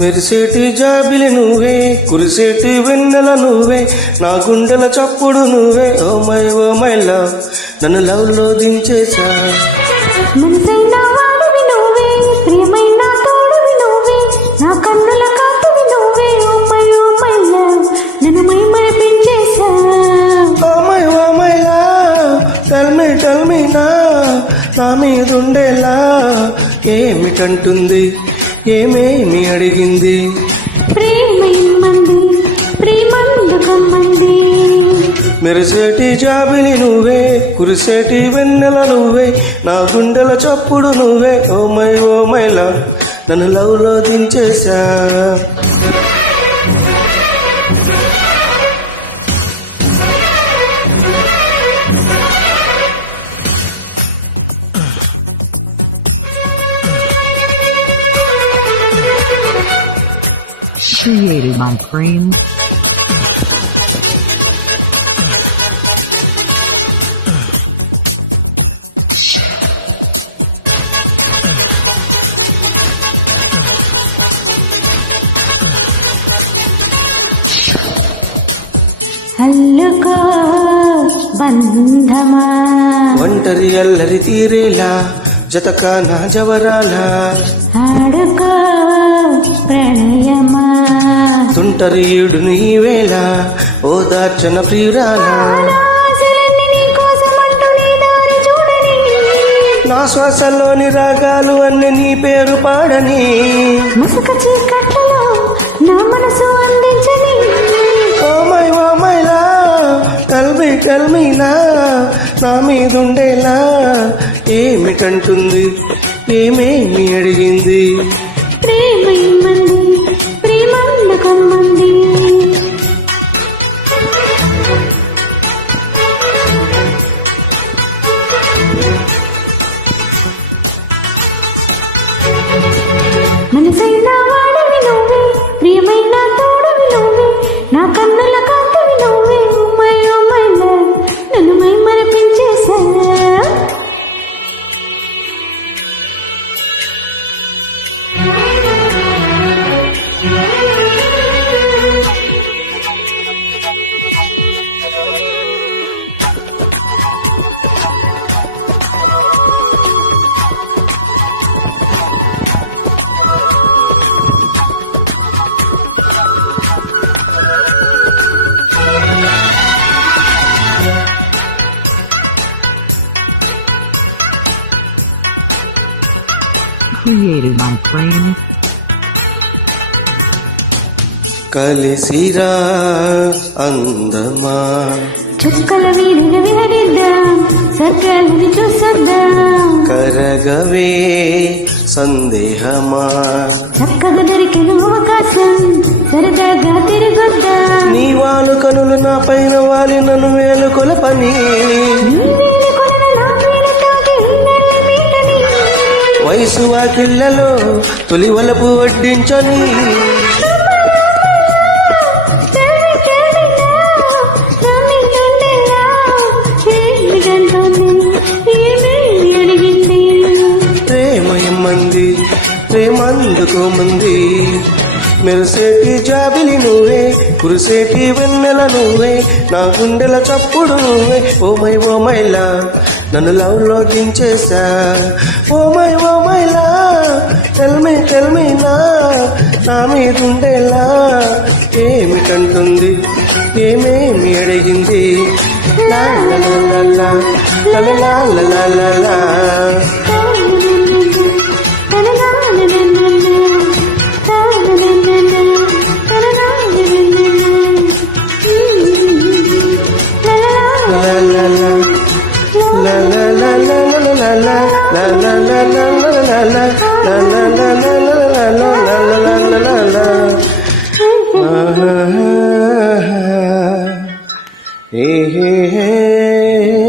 మెరిసేటి జాబిలి నువ్వే, కురిసేటి వెన్నెల నువ్వే, నా గుండెల చప్పుడు నువ్వే. ఓ మై లవ్, నన్ను లవ్ లో దించేశా. మనసైన వాడివి నువ్వే, ప్రియమైన తోడివి నువ్వే, నా కన్నుల కాటువి నువ్వే. ఓ మై లవ్, నన్ను మై మరిపించేశా. Oh my love, tell me నా మీదుండేలా ఏమిటంటుంది, ఏమేమి అడిగింది. ప్రేమైంది ప్రేమందు కమ్మంది. మెరిసేటి జాబిలి నువ్వే, కురిసేటి వెన్నెల నువ్వే, నా గుండెల చప్పుడు నువ్వే. ఓ మై లవ్, నన్ను లవ్ లో దించేశా. Created by Cream. అల్లుకో బంధమా, ఒంటరి అల్లరి తీరేలా జతకా నా జవరాలా. ఆడుకో ప్రణయమా, తుంటరి ఈడు నీవేళ ఓ దార్చన ప్రియురాలా. నా శ్వాసలోని రాగాలు అన్ని నీ పేరు పాడని, ముసుక చీకట్లలో నా మనసు అందించని. Oh my love, tell me నా మీదుండేలా ఏమిటంటుంది, ఏమేమి అడిగింది. ప్రేమైంది ప్రేమందు కమ్మంది. మనసైన వాడివి నువ్వే, ప్రియమైన తోడివి నువ్వే, నా కన్నుల కాటువి నువ్వే. ఓ మై లవ్, నన్ను మై మరిపించేశా. Created by Cream. కలిసిరా అందమా, చుక్కల వీడిన విహరిద్దాం, సర్గాలని చూసొద్దాం. కరగవే సందేహమా, చక్కగా దొరికిన అవకాశం, సరదాగా తిరిగొద్దాం. నీ వాళ్ళు కనులు నా పైన వాలి నన్ను వేలు కొలపని, నీ వేలి కొలన నా వేలితోటి ఇన్నాళ్ళ మీటని. వయసు వాకిళ్లలో తొలి వలపు వడ్డించని. ప్రేమయమ్మంది ప్రేమందుకోమంది. మెరిసేటి జాబిలి నువ్వే, కురిసేటి వెన్నెల నువ్వే, నా గుండెల చప్పుడు నువ్వే. ఓ మై లవ్, నన్ను లవ్ లో దించేశా. Oh my love, tell me నా మీదుండేలా ఏమిటంటుంది, ఏమేమి అడిగింది. లా లా లా లా లా లా లా లా లా. Hey, hey, hey.